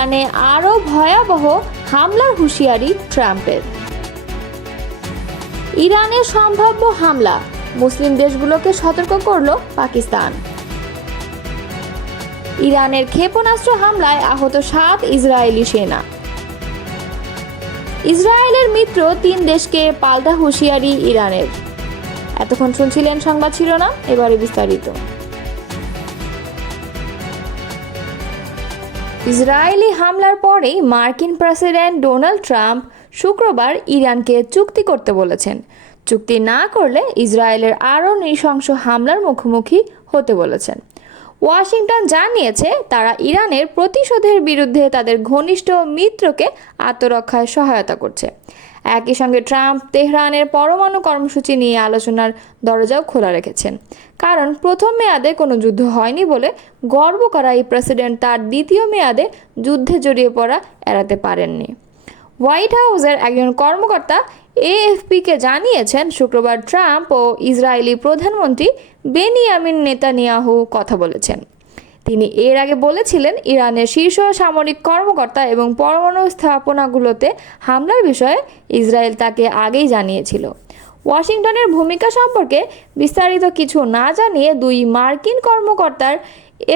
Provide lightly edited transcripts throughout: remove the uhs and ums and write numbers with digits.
ইরানে আরও ভয়াবহ হামলার হুঁশিয়ারি ট্রাম্পের। ইরানের সম্ভাব্য হামলা, মুসলিম দেশগুলোকে সতর্ক করল পাকিস্তান। ইরানের ক্ষেপণাস্ত্র হামলায় আহত 7 ইসরায়েলি সেনা। ইসরায়েলের মিত্র 3 দেশকে পাল্টা হুঁশিয়ারি ইরানের। এতক্ষণ শুনছিলেন সংবাদ শিরোনাম, এবারে বিস্তারিত। ইসরায়েলি হামলার পরেই মার্কিন প্রেসিডেন্ট ডোনাল্ড ট্রাম্প শুক্রবার ইরানকে চুক্তি করতে বলেছেন। চুক্তি না করলে ইসরায়েলের আরও নৃশংস হামলার মুখোমুখি হতে বলেছেন। ওয়াশিংটন জানিয়েছে তারা ইরানের প্রতিশোধের বিরুদ্ধে তাদের ঘনিষ্ঠ মিত্রকে আত্মরক্ষায় সহায়তা করছে। একই সঙ্গে ট্রাম্প তেহরানের পরমাণু কর্মসূচি নিয়ে আলোচনার দরজাও খোলা রেখেছেন, কারণ প্রথম মেয়াদে কোনো যুদ্ধ হয়নি বলে গর্ব করা এই প্রেসিডেন্ট তার দ্বিতীয় মেয়াদে যুদ্ধে জড়িয়ে পড়া এড়াতে পারেননি। হোয়াইট হাউসের একজন কর্মকর্তা এএফপিকে জানিয়েছেন শুক্রবার ট্রাম্প ও ইসরায়েলি প্রধানমন্ত্রী বেনিয়ামিন নেতানিয়াহু কথা বলেছেন। তিনি এর আগে বলেছিলেন ইরানের শীর্ষ সামরিক কর্মকর্তা এবং পরমাণু স্থাপনাগুলোতে হামলার বিষয়ে ইসরায়েল তাকে আগেই জানিয়েছিল। ওয়াশিংটনের ভূমিকা সম্পর্কে বিস্তারিত কিছু না জানিয়ে 2 মার্কিন কর্মকর্তার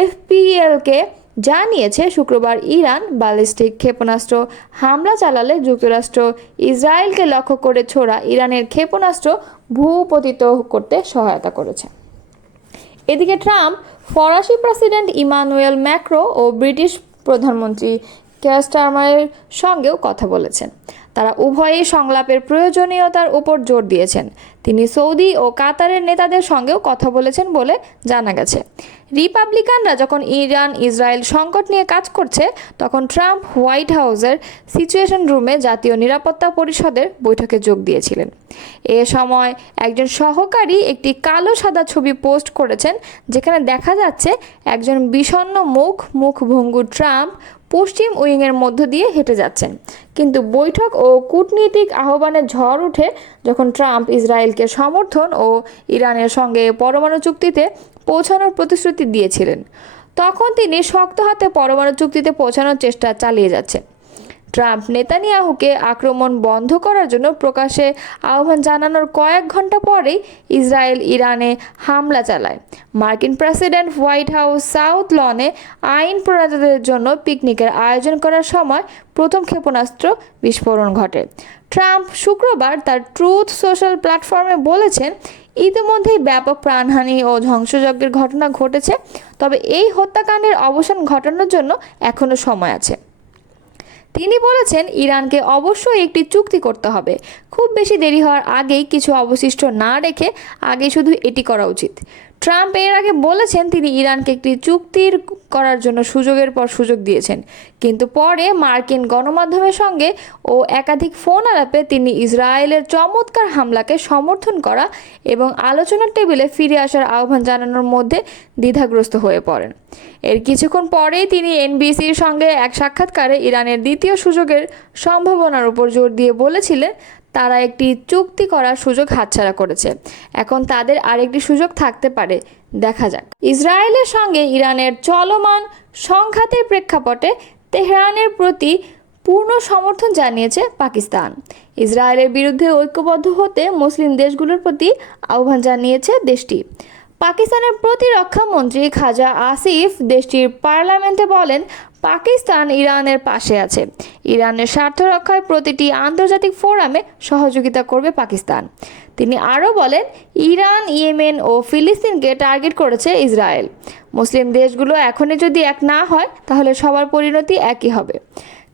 এফপিএলকে জানিয়েছে শুক্রবার ইরান ব্যালিস্টিক ক্ষেপণাস্ত্র হামলা চালালে যুক্তরাষ্ট্র ইসরায়েলকে লক্ষ্য করে ছোড়া ইরানের ক্ষেপণাস্ত্র ভূপতিত করতে সহায়তা করেছে। এদিকে ট্রাম্প ফরাসি প্রেসিডেন্ট ইমানুয়েল ম্যাক্রো ও ব্রিটিশ প্রধানমন্ত্রী কেয়ার স্টারমারের সঙ্গেও কথা বলেছেন। তারা উভয়ই সংলাপের প্রয়োজনীয়তার উপর জোর দিয়েছেন। তিনি সৌদি ও কাতারের নেতাদের সঙ্গেও কথা বলেছেন বলে জানা গেছে। রিপাবলিকানরা যখন ইরান ইসরায়েল সংকট নিয়ে কাজ করছে, তখন ট্রাম্প হোয়াইট হাউসের সিচুয়েশন রুমে জাতীয় নিরাপত্তা পরিষদের বৈঠকে যোগ দিয়েছিলেন। এ সময় একজন সহকারী একটি কালো সাদা ছবি পোস্ট করেছেন, যেখানে দেখা যাচ্ছে একজন বিষণ্ণ মুখভঙ্গু ট্রাম্প পশ্চিম উইংয়ের মধ্য দিয়ে হেঁটে যাচ্ছেন। কিন্তু বৈঠক ও কূটনীতিক আহ্বানের ঝড় ওঠে যখন ট্রাম্প ইসরায়েলকে সমর্থন ও ইরানের সঙ্গে পরমাণু চুক্তিতে পৌঁছানোর প্রতিশ্রুতি দিয়েছিলেন। তখন তিনি শক্ত হাতে পরমাণু চুক্তিতে পৌঁছানোর চেষ্টা চালিয়ে যাচ্ছেন। ট্রাম্প নেতানিয়াহুকে আক্রমণ বন্ধ করার জন্য প্রকাশ্যে আহ্বান জানানোর কয়েক ঘন্টা পরেই ইসরায়েল ইরানে হামলা চালায়। মার্কিন প্রেসিডেন্ট হোয়াইট হাউস সাউথ লনে আইন প্রণেতাদের জন্য পিকনিকের আয়োজন করার সময় প্রথম ক্ষেপণাস্ত্র বিস্ফোরণ ঘটে। ট্রাম্প শুক্রবার তার ট্রুথ সোশ্যাল প্ল্যাটফর্মে বলেছেন, ইতিমধ্যেই ব্যাপক প্রাণহানি ও ধ্বংসযজ্ঞের ঘটনা ঘটেছে, তবে এই হত্যাকাণ্ডের অবসান ঘটানোর জন্য এখনও সময় আছে। তিনি বলেছেন, ইরানকে অবশ্যই একটি চুক্তি করতে হবে। খুব বেশি দেরি হওয়ার আগেই কিছু অবশিষ্ট না রেখে আগে শুধু এটি করা উচিত। ট্রাম্প এর আগে বলেছেন তিনি ইরানকে একটি চুক্তির করার জন্য সুযোগের পর সুযোগ দিয়েছেন, কিন্তু পরে মার্কিন গণমাধ্যমের সঙ্গে ও একাধিক ফোন আলাপে তিনি ইসরায়েলের চমৎকার হামলাকে সমর্থন করা এবং আলোচনার টেবিলে ফিরে আসার আহ্বান জানানোর মধ্যে দ্বিধাগ্রস্ত হয়ে পড়েন। এর কিছুক্ষণ পরেই তিনি এনবিসির সঙ্গে এক সাক্ষাৎকারে ইরানের দ্বিতীয় সুযোগের সম্ভাবনার উপর জোর দিয়ে বলেছিলেন তারা একটি চুক্তি করার সুযোগ হাতছাড়া করেছে। এখন তাদের আরেকটি সুযোগ থাকতে পারে, দেখা যাক। ইসরায়েলের সঙ্গে ইরানের চলমান সংঘাতের প্রেক্ষাপটে তেহরানের প্রতি পূর্ণ সমর্থন জানিয়েছে পাকিস্তান। ইসরায়েলের বিরুদ্ধে ঐক্যবদ্ধ হতে মুসলিম দেশগুলোর প্রতি আহ্বান জানিয়েছে দেশটি। পাকিস্তানের প্রতিরক্ষা মন্ত্রী খাজা আসিফ দেশটির পার্লামেন্টে বলেন, পাকিস্তান ইরানের পাশে আছে। ইরানের স্বার্থ রক্ষায় প্রতিটি আন্তর্জাতিক ফোরামে সহযোগিতা করবে পাকিস্তান। তিনি আরও বলেন, ইরান, ইয়েমেন ও ফিলিস্তিনকে টার্গেট করেছে ইসরায়েল। মুসলিম দেশগুলো এখনই যদি এক না হয়, তাহলে সবার পরিণতি একই হবে।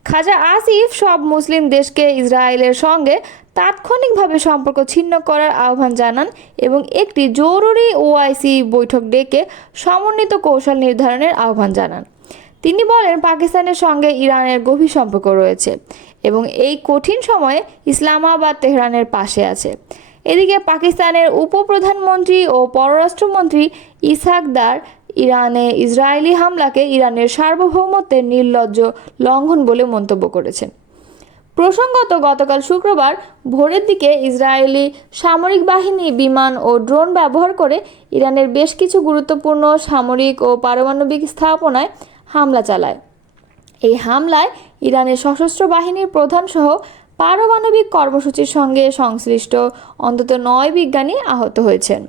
খাজা আসিফ সব মুসলিম দেশকে ইসরায়েলের সঙ্গে তাৎক্ষণিকভাবে সম্পর্ক ছিন্ন করার আহ্বান জানান এবং একটি জরুরি ওআইসি বৈঠক ডেকে সমন্বিত কৌশল নির্ধারণের আহ্বান জানান। তিনি বলেন, পাকিস্তানের সঙ্গে ইরানের গভীর সম্পর্ক রয়েছে এবং এই কঠিন সময়ে ইসলামাবাদ তেহরানের পাশে আছে। এদিকে পাকিস্তানের উপপ্রধানমন্ত্রী ও পররাষ্ট্রমন্ত্রী ইসহাক দার ইরানে ইসরায়েলি হামলাকে ইরানের সার্বভৌমত্বের নির্লজ্জ লঙ্ঘন বলে মন্তব্য করেছেন। প্রসঙ্গত, গতকাল শুক্রবার ভোরের দিকে ইসরায়েলি সামরিক বাহিনী বিমান ও ড্রোন ব্যবহার করে ইরানের বেশ কিছু গুরুত্বপূর্ণ সামরিক ও পারমাণবিক স্থাপনায় হামলা চালায়। এই হামলায় ইরানের সশস্ত্র বাহিনীর প্রধান সহ পারমাণবিক কর্মসূচির সঙ্গে সংশ্লিষ্ট অন্তত 9 বিজ্ঞানী আহত হয়েছেন।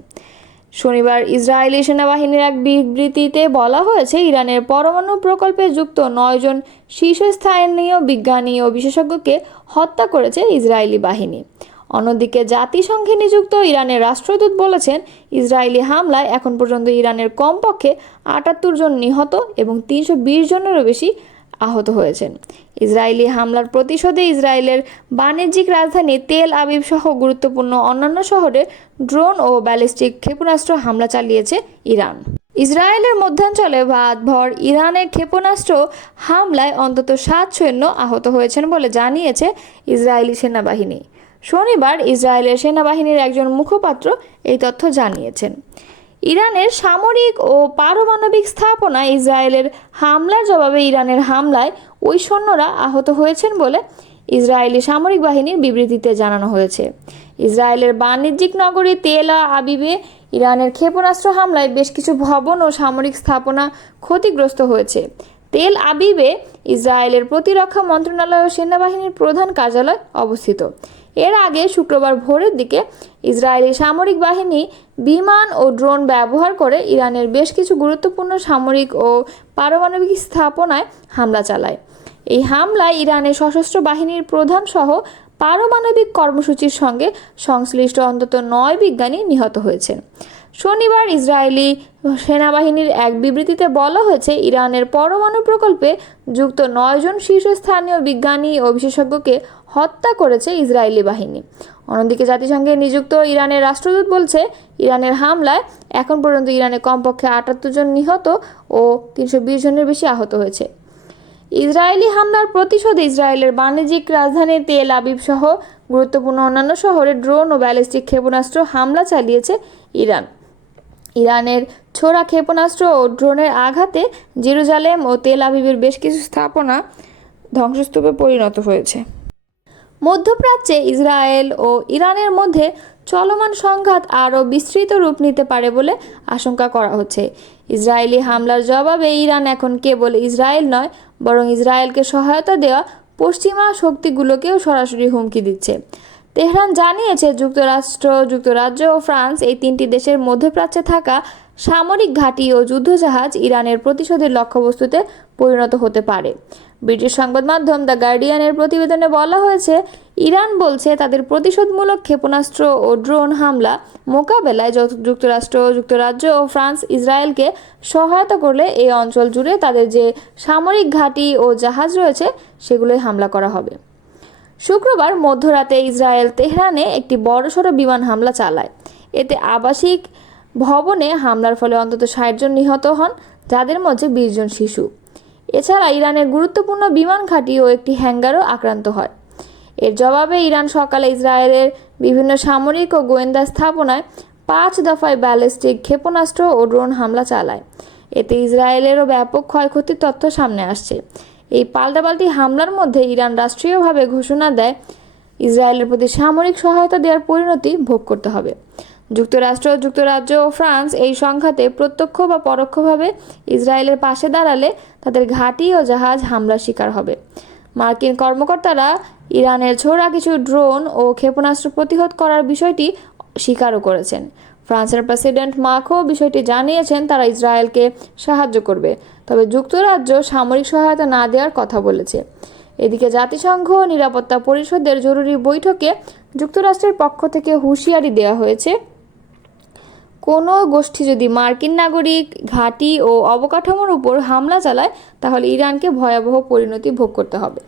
শনিবার ইসরায়েলি সেনাবাহিনীর এক বিবৃতিতে বলা হয়েছে, ইরানের পরমাণু প্রকল্পে যুক্ত 9 জন শীর্ষস্থানীয় বিজ্ঞানী ও বিশেষজ্ঞকে হত্যা করেছে ইসরায়েলি বাহিনী। অন্যদিকে জাতিসংঘে নিযুক্ত ইরানের রাষ্ট্রদূত বলেছেন, ইসরায়েলি হামলায় এখন পর্যন্ত ইরানের কমপক্ষে 78 জন নিহত এবং 320 জনেরও বেশি আহত হয়েছেন। ইসরায়েলি হামলার প্রতিশোধে ইসরায়েলের বাণিজ্যিক রাজধানী তেল আবিব সহ গুরুত্বপূর্ণ অন্যান্য শহরে ড্রোন ও ব্যালিস্টিক ক্ষেপণাস্ত্র হামলা চালিয়েছে ইরান। ইসরায়েলের মধ্যাঞ্চলে রাতভর ইরানের ক্ষেপণাস্ত্র হামলায় অন্তত 7 সৈন্য আহত হয়েছেন বলে জানিয়েছে ইসরায়েলি সেনাবাহিনী। শনিবার ইসরায়েলের সেনাবাহিনীর একজন মুখপাত্র এই তথ্য জানিয়েছেন। ইরানের সামরিক ও পারমাণবিক স্থাপনায় ইসরায়েলের হামলার জবাবে ইরানের হামলায় ওই সৈন্যরা আহত হয়েছেন বলে ইসরায়েলি সামরিক বাহিনীর বিবৃতিতে জানানো হয়েছে। ইসরায়েলের বাণিজ্যিক নগরী তেল আবিবে ইরানের ক্ষেপণাস্ত্র হামলায় বেশ কিছু ভবন ও সামরিক স্থাপনা ক্ষতিগ্রস্ত হয়েছে। তেল আবিবে ইসরায়েলের প্রতিরক্ষা মন্ত্রণালয় ও সেনাবাহিনীর প্রধান কার্যালয় অবস্থিত। এর আগে শুক্রবার ভোরের দিকে ইসরায়েলি সামরিক বাহিনী বিমান ও ড্রোন ব্যবহার করে ইরানের বেশ কিছু গুরুত্বপূর্ণ সামরিক ও পারমাণবিক স্থাপনায় হামলা চালায়। এই হামলায় ইরানের সশস্ত্র বাহিনীর প্রধান সহ পারমাণবিক কর্মসূচির সঙ্গে সংশ্লিষ্ট অন্তত 9 বিজ্ঞানী নিহত হয়েছেন। শনিবার ইসরায়েলি সেনাবাহিনীর এক বিবৃতিতে বলা হয়েছে, ইরানের পরমাণু প্রকল্পে যুক্ত 9 জন শীর্ষস্থানীয় বিজ্ঞানী ও বিশেষজ্ঞকে হত্যা করেছে ইসরায়েলি বাহিনী। অন্যদিকে জাতিসংঘে নিযুক্ত ইরানের রাষ্ট্রদূত বলছে, ইরানের হামলায় এখন পর্যন্ত ইরানে কমপক্ষে 78 জন নিহত ও 320 জনের বেশি আহত হয়েছে। ইসরায়েলি হামলার প্রতিশোধে ইসরায়েলের বাণিজ্যিক রাজধানী তেল আবিব সহ গুরুত্বপূর্ণ অন্যান্য শহরে ড্রোন ও ব্যালিস্টিক ক্ষেপণাস্ত্র হামলা চালিয়েছে ইরান। ইরানের ছোড়া ক্ষেপণাস্ত্র ও ড্রোনের আঘাতে জেরুজালেম ও তেল আবিবের বেশ কিছু স্থাপনা ধ্বংসস্তূপে পরিণত হয়েছে। মধ্যপ্রাচ্যে ইসরায়েল ও ইরানের মধ্যে চলমান সংঘাত আরও বিস্তৃত রূপ নিতে পারে বলে আশঙ্কা করা হচ্ছে। ইসরায়েলি হামলার জবাবে ইরান এখন কেবল ইসরায়েল নয়, বরং ইসরায়েলকে সহায়তা দেওয়া পশ্চিমা শক্তিগুলোকেও সরাসরি হুমকি দিচ্ছে। তেহরান জানিয়েছে, যুক্তরাজ্য ও ফ্রান্স এই 3টি দেশের মধ্যপ্রাচ্যে থাকা সামরিক ঘাঁটি ও যুদ্ধজাহাজ ইরানের প্রতিশোধের লক্ষ্যবস্তুতে পরিণত হতে পারে। ব্রিটিশ সংবাদ মাধ্যম দ্য গার্ডিয়ানের প্রতিবেদনে বলা হয়েছে, ইরান বলছে তাদের প্রতিশোধমূলক ক্ষেপণাস্ত্র ও ড্রোন হামলা মোকাবেলায় যুক্তরাজ্য ও ফ্রান্স ইসরায়েলকে সহায়তা করলে এই অঞ্চল জুড়ে তাদের যে সামরিক ঘাঁটি ও জাহাজ রয়েছে সেগুলোই হামলা করা হবে। শুক্রবার মধ্যরাতে ইসরায়েল তেহরানে একটি বড়সড় বিমান হামলা চালায়। এতে আবাসিক ভবনে হামলার ফলে অন্তত 60 জন নিহত হন, যাদের মধ্যে 20 জন শিশু। এছাড়া ইরানের গুরুত্বপূর্ণ বিমান ঘাঁটি ও একটি হ্যাঙ্গারও আক্রান্ত হয়। এর জবাবে ইরান সকালে ইসরায়েলের বিভিন্ন সামরিক ও গোয়েন্দা স্থাপনায় 5 দফায় ব্যালিস্টিক ক্ষেপণাস্ত্র ও ড্রোন হামলা চালায়। এতে ইসরায়েলেরও ব্যাপক ক্ষয়ক্ষতির তথ্য সামনে আসছে। এই পাল্টাপাল্টি হামলার মধ্যে ইরান রাষ্ট্রীয়ভাবে ঘোষণা দেয়, ইসরায়েলের প্রতি সামরিক সহায়তা দেওয়ার পরিণতি ভোগ করতে হবে। যুক্তরাজ্য ও ফ্রান্স এই সংঘাতে প্রত্যক্ষ বা পরোক্ষভাবে ইসরায়েলের পাশে দাঁড়ালে তাদের ঘাঁটি ও জাহাজ হামলার শিকার হবে। মার্কিন কর্মকর্তারা ইরানের ছোড়া কিছু ড্রোন ও ক্ষেপণাস্ত্র প্রতিহত করার বিষয়টি স্বীকারও করেছেন। ফ্রান্সের প্রেসিডেন্ট মাখো বিষয়টি জানিয়েছেন, তারা ইসরায়েলকে সাহায্য করবে, তবে যুক্তরাজ্য সামরিক সহায়তা না দেওয়ার কথা বলেছে। এদিকে জাতিসংঘ নিরাপত্তা পরিষদের জরুরি বৈঠকে যুক্তরাষ্ট্রের পক্ষ থেকে হুঁশিয়ারি দেওয়া হয়েছে, কোনো গোষ্ঠী যদি মার্কিন নাগরিক ঘাঁটি ও অবকাঠামোর উপর হামলা চালায় তাহলে ইরানকে ভয়াবহ পরিণতি ভোগ করতে হবে।